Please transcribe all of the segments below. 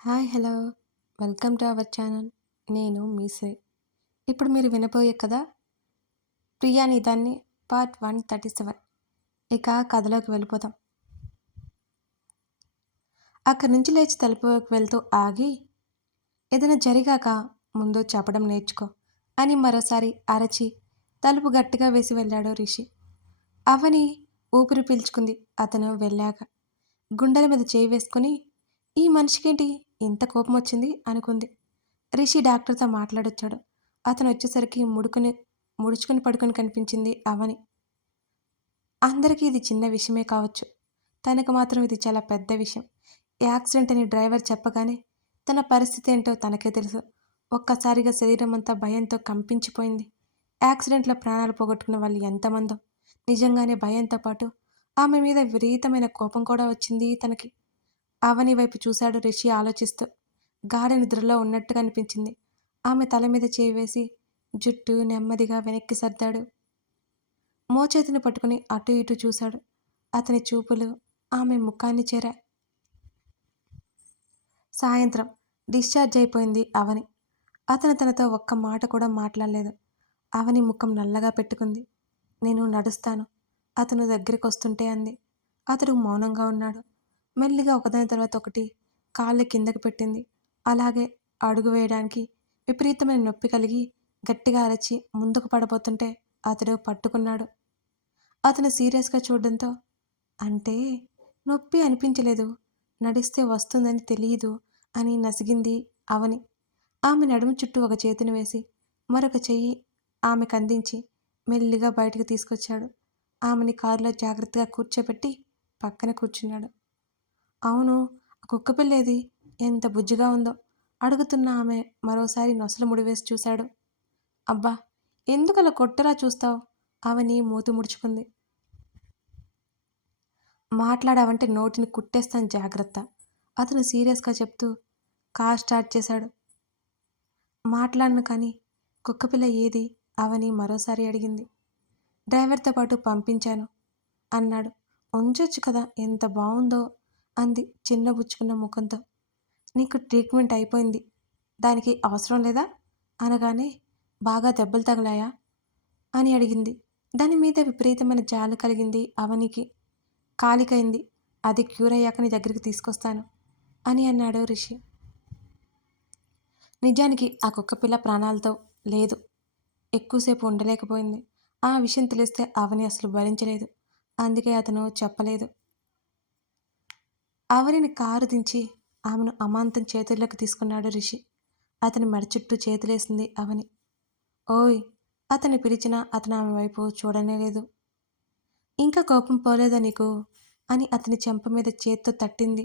Hi hello welcome to our channel. నేను మీసే. ఇప్పుడు మీరు వినబోయే కథ 'ప్రియా నిధాన్ని' పార్ట్ 137. ఇక కథలోకి వెళ్ళిపోదాం. అక్కడి నుంచి లేచి తలుపుకి వెళ్తూ ఆగి, ఏదైనా జరిగాక ముందు చెప్పడం నేర్చుకో అని మరోసారి అరచి తలుపు గట్టిగా వేసి వెళ్ళాడు రిషి. అవని ఊపిరి పీల్చుకుంది అతను వెళ్ళాక. గుండెల మీద చేయి వేసుకుని, ఈ మనిషికేంటి ఇంత కోపం వచ్చింది అనుకుంది. రిషి డాక్టర్తో మాట్లాడొచ్చాడు. అతను వచ్చేసరికి ముడుచుకుని పడుకొని కనిపించింది అవని. అందరికీ ఇది చిన్న విషయమే కావచ్చు, తనకు మాత్రం ఇది చాలా పెద్ద విషయం. యాక్సిడెంట్ అని డ్రైవర్ చెప్పగానే తన పరిస్థితి ఏంటో తనకే తెలుసు. ఒక్కసారిగా శరీరం అంతా భయంతో కంపించిపోయింది. యాక్సిడెంట్లో ప్రాణాలు పోగొట్టుకున్న వాళ్ళు ఎంతమందో. నిజంగానే భయంతో పాటు ఆమె మీద విపరీతమైన కోపం కూడా వచ్చింది తనకి. అవని వైపు చూశాడు రిషి ఆలోచిస్తూ. గాఢ నిద్రలో ఉన్నట్టుగా అనిపించింది. ఆమె తల మీద చేయి వేసి జుట్టు నెమ్మదిగా వెనక్కి సర్దాడు. మోచేతిని పట్టుకుని అటు ఇటు చూశాడు. అతని చూపులు ఆమె ముఖాన్ని చేరా. సాయంత్రం డిశ్చార్జ్ అయిపోయింది అవని. అతను తనతో ఒక్క మాట కూడా మాట్లాడలేదు. అవని ముఖం నల్లగా పెట్టుకుంది. నేను నడుస్తాను అతను దగ్గరికి వస్తుంటే అంది. అతడు మౌనంగా ఉన్నాడు. మెల్లిగా ఒకదాని తర్వాత ఒకటి కాళ్ళు కిందకి పెట్టింది. అలాగే అడుగు వేయడానికి విపరీతమైన నొప్పి కలిగి గట్టిగా అరచి ముందుకు పడబోతుంటే అతడు పట్టుకున్నాడు. అతను సీరియస్గా చూడడంతో, అంటే నొప్పి అనిపించలేదు, నడిస్తే వస్తుందని తెలియదు అని నసిగింది అవని. ఆమె నడుము చుట్టూ ఒక చేతిని వేసి మరొక చెయ్యి ఆమెకు అందించి మెల్లిగా బయటకు తీసుకొచ్చాడు. ఆమెని కారులో జాగ్రత్తగా కూర్చోబెట్టి పక్కన కూర్చున్నాడు. అవును, ఆ కుక్కపిల్లేది ఎంత బుజ్జిగా ఉందో అడుగుతున్న ఆమె మరోసారి నొసలు ముడివేసి చూశాడు. అబ్బా, ఎందుకలా కొట్టరా చూస్తావు? అవని మూతి ముడుచుకుంది. మాట్లాడావంటే నోటిని కుట్టేస్తాను జాగ్రత్త, అతను సీరియస్గా చెప్తూ కార్ స్టార్ట్ చేశాడు. మాట్లాడను కానీ కుక్కపిల్ల ఏది? అవని మరోసారి అడిగింది. డ్రైవర్తో పాటు పంపించాను అన్నాడు. ఉంచొచ్చు కదా, ఎంత బాగుందో అంది చిన్నబుచ్చుకున్న ముఖంతో. నీకు ట్రీట్మెంట్ అయిపోయింది, దానికి అవసరం లేదా అనగానే, బాగా దెబ్బలు తగిలాయా అని అడిగింది. దాని మీద విపరీతమైన జాలి కలిగింది అవనికి. కాలికైంది, అది క్యూర్ అయ్యాక నీ దగ్గరికి తీసుకొస్తాను అని అన్నాడు రిషి. నిజానికి ఆ కుక్కపిల్ల ప్రాణాలతో లేదు, ఎక్కువసేపు ఉండలేకపోయింది. ఆ విషయం తెలిస్తే అవని అసలు భరించలేదు. అందుకే అతను చెప్పలేదు. అవనిని కారు దించి ఆమెను అమాంతం చేతుల్లోకి తీసుకున్నాడు రిషి. అతని మెడ చుట్టూ చేతులేసింది అవని. ఓయ్ అతన్ని పిలిచినా అతను ఆమె వైపు చూడనే లేదు. ఇంకా కోపం పోలేదా నీకు అని అతని చెంప మీద చేత్తో తట్టింది.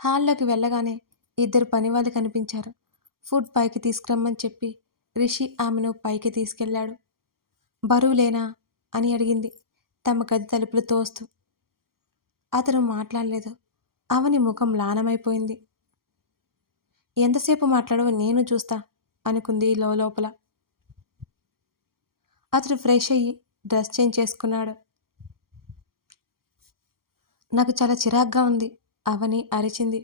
హాల్లోకి వెళ్ళగానే ఇద్దరు పనివాళ్ళు కనిపించారు. ఫుడ్ పైకి తీసుకురమ్మని చెప్పి రిషి ఆమెను పైకి తీసుకెళ్లాడు. బరువులేనా అని అడిగింది తమ గది తలుపులు తోస్తూ. అతను మాట్లాడలేదు. అవని ముఖం లానమైపోయింది. ఎంతసేపు మాట్లాడవో నేను చూస్తా అనుకుంది లోపల. అతడు ఫ్రెష్ అయ్యి డ్రెస్ చేంజ్ చేసుకున్నాడు. నాకు చాలా చిరాగ్గా ఉంది అవని అరిచింది.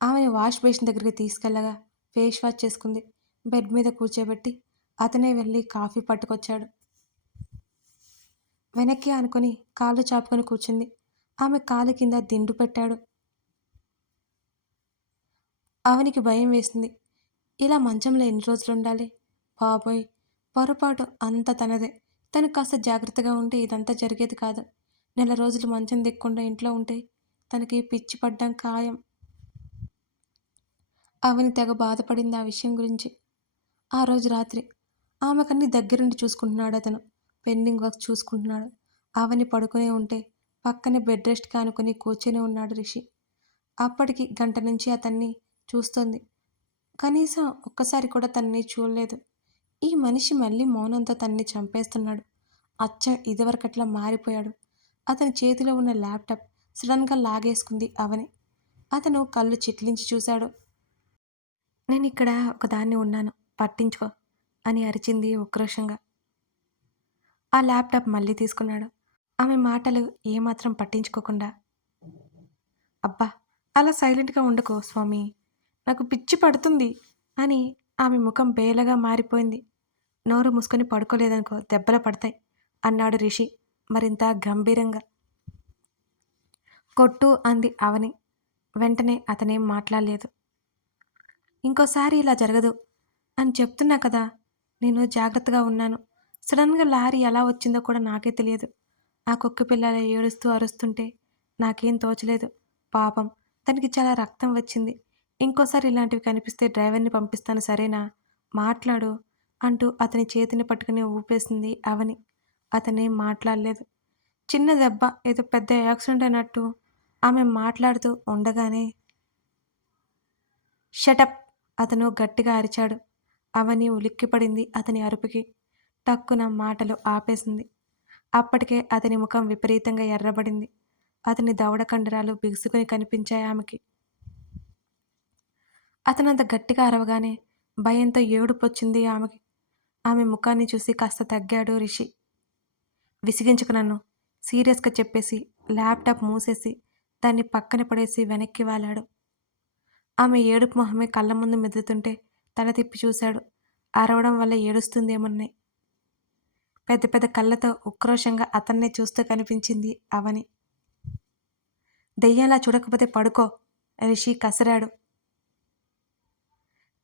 ఆమెను వాష్ బేసిన్ దగ్గరికి తీసుకెళ్ళగా ఫేస్ వాష్ చేసుకుంది. బెడ్ మీద కూర్చోబెట్టి అతనే వెళ్ళి కాఫీ పట్టుకొచ్చాడు. వెనక్కి అనుకుని కాళ్ళు చాపుకొని కూర్చుంది. ఆమె కాలు కింద దిండు పెట్టాడు. అవనికి భయం వేసింది. ఇలా మంచంలో ఎన్ని రోజులు ఉండాలి? బాబోయ్, పొరపాటు అంతా తనదే. తను కాస్త జాగ్రత్తగా ఉంటే ఇదంతా జరిగేది కాదు. నెల రోజులు మంచం దిక్కుండా ఇంట్లో ఉంటే తనకి పిచ్చి పడ్డం ఖాయం. అవని తెగ బాధపడింది ఆ విషయం గురించి. ఆ రోజు రాత్రి ఆమెకన్నీ దగ్గరుండి చూసుకుంటున్నాడు అతను. పెండింగ్ వర్క్ చూసుకుంటున్నాడు. అవని పడుకునే ఉంటే పక్కనే బెడ్ రెస్ట్కి ఆనుకుని కూర్చొని ఉన్నాడు రిషి. అప్పటికి గంట నుంచి అతన్ని చూస్తోంది. కనీసం ఒక్కసారి కూడా తనని చూడలేదు. ఈ మనిషి మళ్ళీ మౌనంతో తనని చంపేస్తున్నాడు. అచ్చం ఇదివరకట్లా మారిపోయాడు. అతని చేతిలో ఉన్న ల్యాప్టాప్ సడన్గా లాగేసుకుంది అవని. అతను కళ్ళు చిట్లించి చూశాడు. నేనిక్కడ ఒకదాన్ని ఉన్నాను, పట్టించుకో అని అరిచింది ఉక్రోషంగా. ఆ ల్యాప్టాప్ మళ్ళీ తీసుకున్నాడు. ఆమె మాటలు ఏమాత్రం పట్టించుకోకుండా. అబ్బా! అలా సైలెంట్‌గా ఉండకు స్వామి. నాకు పిచ్చి పడుతుంది అని ఆమె ముఖం బేలగా మారిపోయింది. నోరు మూసుకొని పడుకోలేదనుకో దెబ్బలు పడతాయి అన్నాడు రిషి మరింత గంభీరంగా. కొట్టు అంది అవని. వెంటనే అతనేం మాట్లాడలేదు. ఇంకోసారి ఇలా జరగదు అని చెప్తున్నా కదా! నేను జాగ్రత్తగా ఉన్నాను. సడన్‌గా లారీ ఎలా వచ్చిందో కూడా నాకే తెలియదు. ఆ కుక్క పిల్ల అలా ఏడుస్తూ అరుస్తుంటే నాకేం తోచలేదు. పాపం తనకి చాలా రక్తం వచ్చింది. ఇంకోసారి ఇలాంటివి కనిపిస్తే డ్రైవర్‌ని పంపిస్తాను సరేనా? మాట్లాడు అంటూ అతని చేతిని పట్టుకుని ఊపేసింది అవని. అతనేం మాట్లాడలేదు. చిన్న దెబ్బ ఏదో పెద్ద యాక్సిడెంట్ అయినట్టు ఆమె మాట్లాడుతూ ఉండగానే షటప్! అతను గట్టిగా అరిచాడు. అవని ఉలిక్కిపడింది అతని అరుపుకి. టక్కున మాటలు ఆపేసింది. అప్పటికే అతని ముఖం విపరీతంగా ఎర్రబడింది. అతని దవడ కండరాలు బిగుసుకుని కనిపించాయి ఆమెకి. అతనంత గట్టిగా అరవగానే భయంతో ఏడుపొచ్చింది ఆమెకి. ఆమె ముఖాన్ని చూసి కాస్త తగ్గాడు రిషి. విసిగించకు నన్ను సీరియస్‌గా చెప్పేసి ల్యాప్‌టాప్ మూసేసి దాన్ని పక్కన పడేసి వెనక్కి వాలాడు. ఆమె ఏడుపు మొహమే కళ్ళ ముందు మెదులుతుంటే తల తిప్పి చూశాడు. అరవడం వల్ల ఏడుస్తుందేమోనని. పెద్ద పెద్ద కళ్ళతో ఉక్రోషంగా అతన్నే చూస్తూ కనిపించింది అవని. దెయ్యంలా చూడకపోతే పడుకో రిషి కసిరాడు.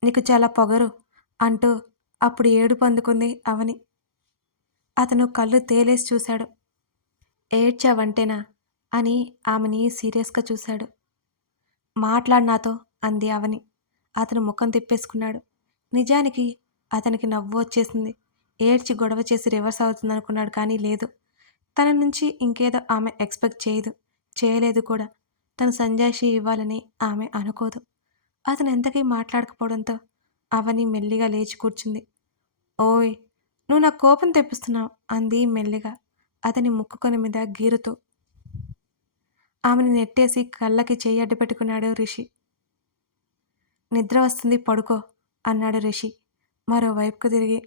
నీకు చాలా పొగరు అంటూ అప్పుడు ఏడుపు అందుకుంది అవని. అతను కళ్ళు తేలేసి చూశాడు. ఏడ్చావంటేనా అని ఆమెని సీరియస్‌గా చూశాడు. మాట్లాడు నాతో అంది అవని. అతను ముఖం తిప్పేసుకున్నాడు. నిజానికి అతనికి నవ్వు వచ్చేసింది. ఏడ్చి గొడవ చేసి రివర్స్ అవుతుందనుకున్నాడు కానీ లేదు. తన నుంచి ఇంకేదో ఆమె ఎక్స్‌పెక్ట్ చేయదు. చేయలేదు కూడా. తను సంజాయిషీ ఇవ్వాలని ఆమె అనుకోదు. అతను ఎంతకీ మాట్లాడకపోవడంతో అవని మెల్లిగా లేచి కూర్చుంది. ఓయ్! నువ్వు నా కోపం తెప్పిస్తున్నావు అంది మెల్లిగా అతని ముక్కుకొన మీద గీరుతూ. ఆమెని నెట్టేసి కళ్ళకి చెయ్యి అడ్డుపెట్టుకున్నాడు రిషి. నిద్ర వస్తుంది పడుకో అన్నాడు రిషి మరోవైపుకు తిరిగి.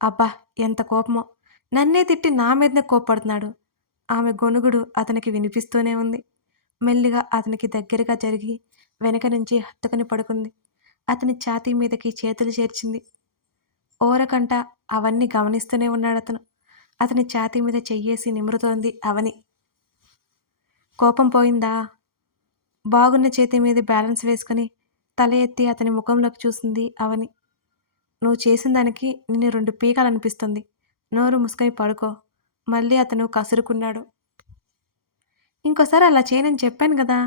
అబ్బా! ఎంత కోపమో! నన్నే తిట్టి నా మీదనే కోప్పడుతున్నాడు. ఆమె గొణుగుడు అతనికి వినిపిస్తూనే ఉంది. మెల్లిగా అతనికి దగ్గరగా జరిగి వెనక నుంచి హత్తుకుని పడుకుంది. అతని ఛాతీ మీదకి చేతులు చేర్చింది. ఓరకంట అవన్నీ గమనిస్తూనే ఉన్నాడతను. అతని ఛాతీ మీద చెయ్యేసి నిమురుతోంది అవని. కోపం పోయిందా? బాగున్న చేతి మీద బ్యాలెన్స్ వేసుకుని తల ఎత్తి అతని ముఖంలోకి చూసింది అవని. నువ్వు చేసిన దానికి నిన్ను 2 పీకాలనిపిస్తుంది. నోరు మూసుకొని పడుకో. మళ్ళీ అతను కసురుకున్నాడు. ఇంకోసారి అలా చేయనని చెప్పాను గదా!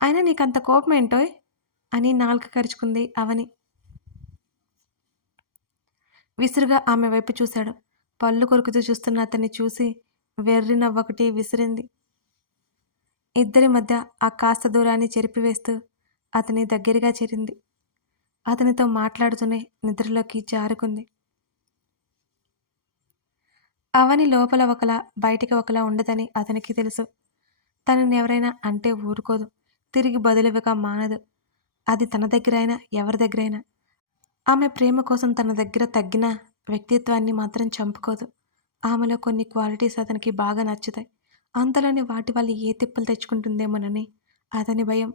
అయినా నీకంత కోపమేంటోయ్? అని నాలుక కరుచుకుంది అవని. విసురుగా ఆమె వైపు చూశాడు. పళ్ళు కొరుకుతూ చూస్తున్న అతన్ని చూసి వెర్రి నవ్వొకటి విసిరింది. ఇద్దరి మధ్య ఆ కాస్త దూరాన్ని చెరిపివేస్తూ అతని దగ్గరగా చేరింది. అతనితో మాట్లాడుతూనే నిద్రలోకి జారుకుంది. అవని లోపల ఒకలా బయటికి ఒకలా ఉండదని అతనికి తెలుసు. తనని ఎవరైనా అంటే ఊరుకోదు. తిరిగి బదులివ్వక మానదు. అది తన దగ్గరైనా ఎవరి దగ్గరైనా. ఆమె ప్రేమ కోసం తన దగ్గర తగ్గిన వ్యక్తిత్వాన్ని మాత్రం చంపుకోదు. ఆమెలో కొన్ని క్వాలిటీస్ అతనికి బాగా నచ్చుతాయి. అంతలోనే వాటి వల్ల ఏ తిప్పలు తెచ్చుకుంటుందేమోనని అతని భయం.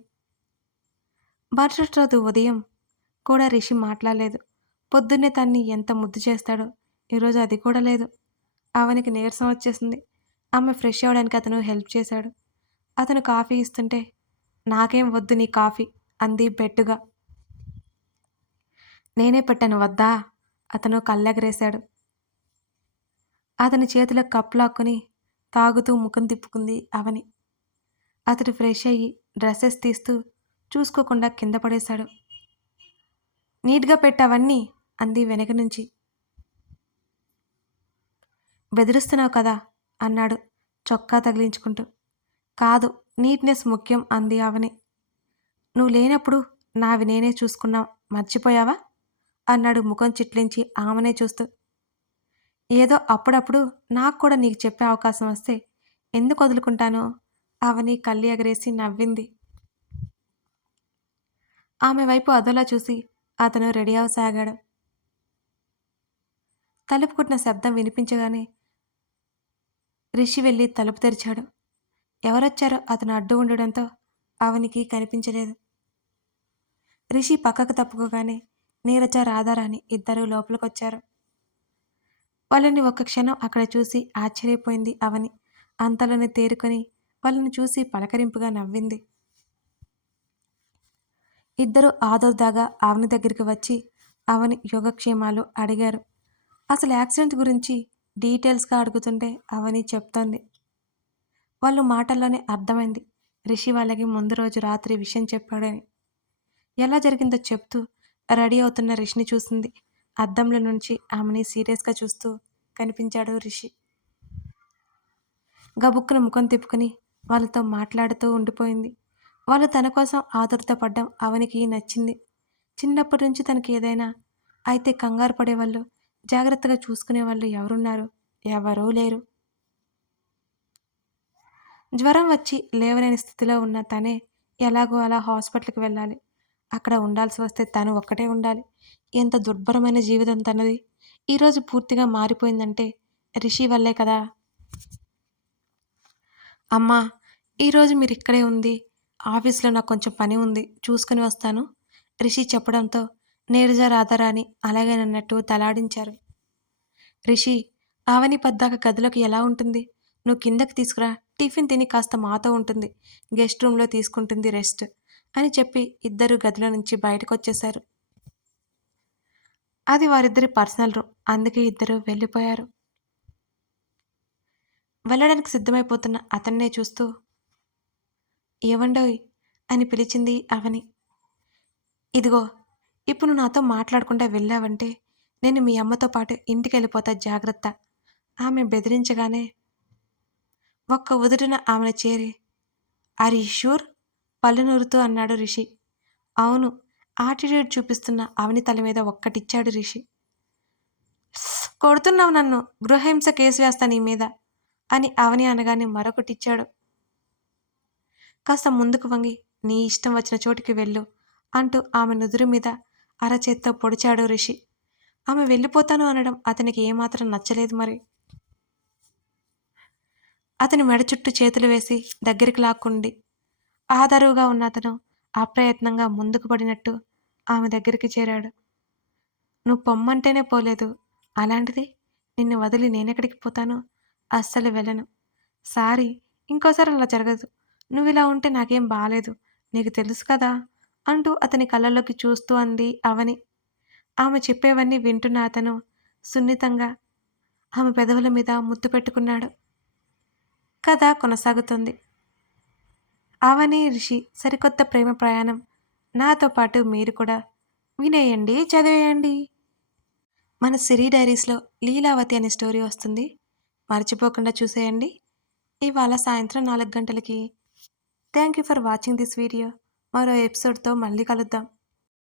మరుసటి రోజు ఉదయం కూడా రిషి మాట్లాడలేదు. పొద్దున్నే తన్ని ఎంత ముద్దు చేస్తాడో ఈరోజు అది కూడా లేదు. అవనికి నీరసం వచ్చేసింది. ఆమె ఫ్రెష్ అవ్వడానికి అతను హెల్ప్ చేశాడు. అతను కాఫీ ఇస్తుంటే నాకేం వద్దు నీ కాఫీ అంది బెట్టుగా. నేనే పెట్టాను వద్దా? అతను కళ్ళెగరేశాడు. అతని చేతిలో కప్ లాక్కుని తాగుతూ ముఖం తిప్పుకుంది అవని. అతడు ఫ్రెష్ అయ్యి డ్రెస్సెస్ తీస్తూ చూసుకోకుండా కింద పడేశాడు. నీట్‌గా పెట్టవన్నీ అంది వెనక నుంచి. బెదిరిస్తున్నావు కదా అన్నాడు చొక్కా తగిలించుకుంటూ. కాదు నీట్‌నెస్ ముఖ్యం అంది అవని. నువ్వు లేనప్పుడు నావి నేనే చూసుకున్నా మర్చిపోయావా? అన్నాడు ముఖం చిట్లించి ఆమెనే చూస్తూ. ఏదో అప్పుడప్పుడు నాకు కూడా నీకు చెప్పే అవకాశం వస్తే ఎందుకు వదులుకుంటాను? అవని కళ్ళు ఎగరేసి నవ్వింది. ఆమె వైపు అదోలా చూసి అతను రెడీ అవ్వసాగాడు. తలుపు కొట్టిన శబ్దం వినిపించగానే రిషి వెళ్ళి తలుపు తెరిచాడు. ఎవరొచ్చారో అతను అడ్డు ఉండడంతో అవనికి కనిపించలేదు. రిషి పక్కకు తప్పుకోగానే నీరజ, రాధారాణి ఇద్దరూ లోపలికొచ్చారు. వాళ్ళని ఒక్క క్షణం అక్కడ చూసి ఆశ్చర్యపోయింది అవని. అంతలోనే తేరుకొని వాళ్ళని చూసి పలకరింపుగా నవ్వింది. ఇద్దరూ ఆదుర్దాగా అవని దగ్గరికి వచ్చి అవని యోగక్షేమాలు అడిగారు. అసలు యాక్సిడెంట్ గురించి డీటెయిల్స్గా అడుగుతుంటే అవని చెప్తోంది. వాళ్ళు మాటల్లోనే అర్థమైంది రిషి వాళ్ళకి ముందు రోజు రాత్రి విషయం చెప్పాడని. ఎలా జరిగిందో చెప్తూ రెడీ అవుతున్న రిషిని చూసింది. అద్దంలో నుంచి ఆమెని సీరియస్గా చూస్తూ కనిపించాడు రిషి. గబుక్కున ముఖం తిప్పుకుని వాళ్ళతో మాట్లాడుతూ ఉండిపోయింది. వాళ్ళు తన కోసం ఆతురత పడ్డం అవనికి నచ్చింది. చిన్నప్పటి నుంచి తనకి ఏదైనా అయితే కంగారు పడేవాళ్ళు, జాగ్రత్తగా చూసుకునేవాళ్ళు ఎవరున్నారు? ఎవరూ లేరు. జ్వరం వచ్చి లేవలేని స్థితిలో ఉన్న తనే ఎలాగో అలా హాస్పిటల్కి వెళ్ళాలి. అక్కడ ఉండాల్సి వస్తే తను ఒక్కటే ఉండాలి. ఎంత దుర్భరమైన జీవితం తనది. ఈరోజు పూర్తిగా మారిపోయిందంటే రిషి వల్లే కదా. అమ్మా, ఈరోజు మీరు ఇక్కడే ఉంది. ఆఫీస్లో నాకు కొంచెం పని ఉంది, చూసుకుని వస్తాను రిషి చెప్పడంతో నీరజ, రాధారాణి అలాగేనన్నట్టు తలాడించారు. రిషి, ఆవని పద్దాక గదిలోకి ఎలా ఉంటుంది? నువ్వు కిందకి తీసుకురా, టిఫిన్ తిని కాస్త మాతో ఉంటుంది, గెస్ట్ రూమ్లో తీసుకుంటుంది రెస్ట్ అని చెప్పి ఇద్దరు గదిలో నుంచి బయటకొచ్చేశారు. అది వారిద్దరి పర్సనల్ రూమ్, అందుకే ఇద్దరు వెళ్ళిపోయారు. వెళ్ళడానికి సిద్ధమైపోతున్న అతన్నే చూస్తూ ఏవండోయ్ అని పిలిచింది అవని. ఇదిగో, ఇప్పుడు నువ్వు నాతో మాట్లాడకుండా వెళ్ళావంటే నేను మీ అమ్మతో పాటు ఇంటికి వెళ్ళిపోతా, జాగ్రత్త. ఆమె బెదిరించగానే ఒక్క ఉదుటిన ఆమెను చేరి ఆర్ యూ ష్యూర్? పళ్ళు నూరుతూ అన్నాడు రిషి. అవును, ఆటిట్యూడ్ చూపిస్తున్న అవని తల మీద ఒక్కటిచ్చాడు రిషి. కొడుతున్నావు నన్ను, గృహహింస కేసు వేస్తా నీ మీద అని అవని అనగానే మరొకటిచ్చాడు. కాస్త ముందుకు వంగి నీ ఇష్టం వచ్చిన చోటికి వెళ్ళు అంటూ ఆమె నుదురు మీద అరచేత్తో పొడిచాడు రిషి. ఆమె వెళ్ళిపోతాను అనడం అతనికి ఏమాత్రం నచ్చలేదు మరి. అతని మెడ చుట్టూ చేతులు వేసి దగ్గరికి లాక్కుండి ఆదరువుగా ఉన్న అతను అప్రయత్నంగా ముందుకు పడినట్టు ఆమె దగ్గరికి చేరాడు. నువ్వు పొమ్మంటేనే పోలేదు, అలాంటిది నిన్ను వదిలి నేనెక్కడికి పోతాను? అస్సలు వెళ్ళను. సారీ, ఇంకోసారి అలా జరగదు. నువ్వు ఇలా ఉంటే నాకేం బాలేదు, నీకు తెలుసు కదా అంటూ అతని కళ్ళల్లోకి చూస్తూ అంది అవని. ఆమె చెప్పేవన్నీ వింటున్న అతను సున్నితంగా ఆమె పెదవుల మీద ముద్దు పెట్టుకున్నాడు. కథ కొనసాగుతుంది. అవని, రిషి సరికొత్త ప్రేమ ప్రయాణం నాతో పాటు మీరు కూడా వినేయండి, చదివేయండి. మన సిరీ డైరీస్లో లీలావతి అనే స్టోరీ వస్తుంది, మర్చిపోకుండా చూసేయండి. ఇవాళ సాయంత్రం 4 గంటలకి. Thank you for watching this video. మరో ఎపిసోడ్తో మళ్ళీ కలుద్దాం.